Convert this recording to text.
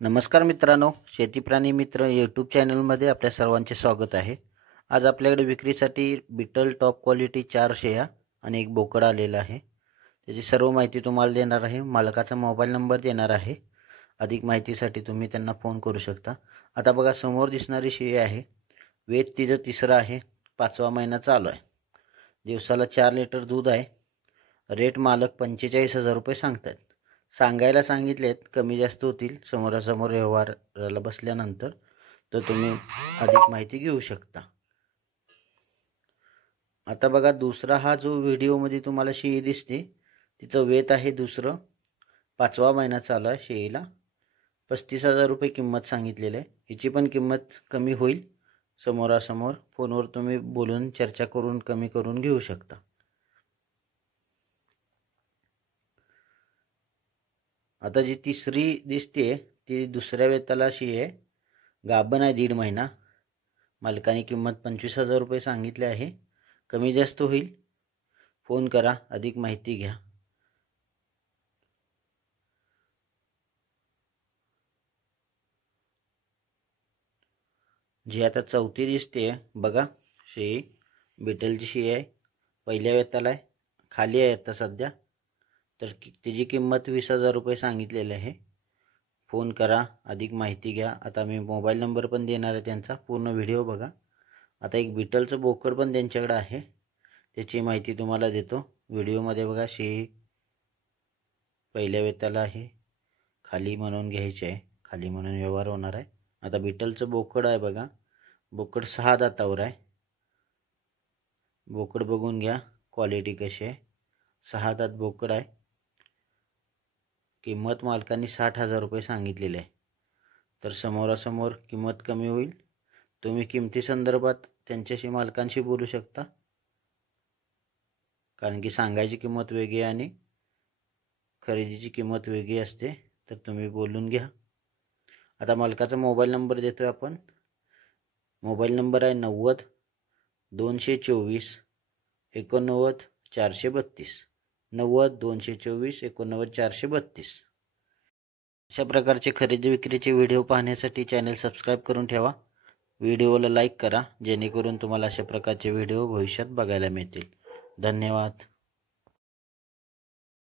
नमस्कार मित्रांनो, शेती प्राणी मित्र यूट्यूब चॅनलमध्ये आपल्या सर्वांचे स्वागत आहे। आज आपल्याकडे विक्रीसाठी बीटल टॉप क्वालिटी 4 शेळ्या आणि एक बोकड आलेला आहे। त्याची सर्व माहिती तुम्हाला देणार आहे। मालकाचा मोबाईल नंबर देणार आहे। अधिक माहितीसाठी तुम्ही त्यांना फोन करू शकता। आता बघा, समोर दिसणारी शेळी आहे, वेत तिचं तिसरं आहे, 5वा महिना चालू आहे। दिवसाला 4 लिटर दूध आहे। रेट मालक 45,000 रुपये सांगतात। सांगायला सांगितलेत, कमी जास्त होतील समोरासमोर व्यवहाराला बसल्यानंतर, तर तुम्ही अधिक माहिती घेऊ शकता। आता बघा, दुसरा हा जो व्हिडिओमध्ये तुम्हाला शेळी दिसते, तिचं वेत आहे दुसरं, 5वा महिना चालू आहे। शेळीला 35,000 रुपये किंमत सांगितलेली आहे। हिची पण किंमत कमी होईल समोरासमोर, फोनवर तुम्ही बोलून चर्चा करून कमी करून घेऊ शकता। आता जी तिसरी दिसते ती दुसऱ्या वेताला शेळी आहे, गाभण आहे 1.5 महिना। मालकाने किंमत 25,000 रुपये सांगितले आहे। कमी जास्त होईल, फोन करा, अधिक माहिती घ्या। जी आता चौथी दिसते बघा, शेळी बीटलची शेळी आहे, पहिल्या वेताला आहे, खाली आहे आता सध्या। तर तिची किंमत 20,000 रुपये सांगितलेली आहे। फोन करा, अधिक माहिती घ्या। आता मी मोबाईल नंबर पण देणार आहे त्यांचा, पूर्ण व्हिडिओ बघा। आता एक बीटलचं बोकड पण त्यांच्याकडे आहे, त्याची माहिती तुम्हाला देतो। व्हिडिओमध्ये बघा, शेळी पहिल्या वेताला आहे, खाली म्हणून घ्यायची आहे, खाली म्हणून व्यवहार होणार आहे। आता बीटलचं बोकड आहे बघा, बोकड 6 दातावर आहे। बोकड बघून घ्या, क्वालिटी कशी आहे। 6 दात बोकड आहे। किंमत मालकांनी 60,000 रुपये सांगितलेली आहे। तर समोरासमोर किंमत कमी होईल। तुम्ही किमती संदर्भात त्यांच्याशी मालकांशी बोलू शकता, कारण की सांगायची किंमत वेगळी आणि खरेदीची किंमत वेगळी असते। तर तुम्ही बोलून घ्या। आता मालकाचा मोबाईल नंबर देतोय आपण। मोबाईल नंबर आहे 90 224 89 432, 90 224 89 432। अशा प्रकारचे खरेदी विक्रीचे व्हिडिओ पाहण्यासाठी चॅनल सबस्क्राईब करून ठेवा। व्हिडिओला लाईक करा, जेणेकरून तुम्हाला अशा प्रकारचे व्हिडिओ भविष्यात बघायला मिळतील। धन्यवाद।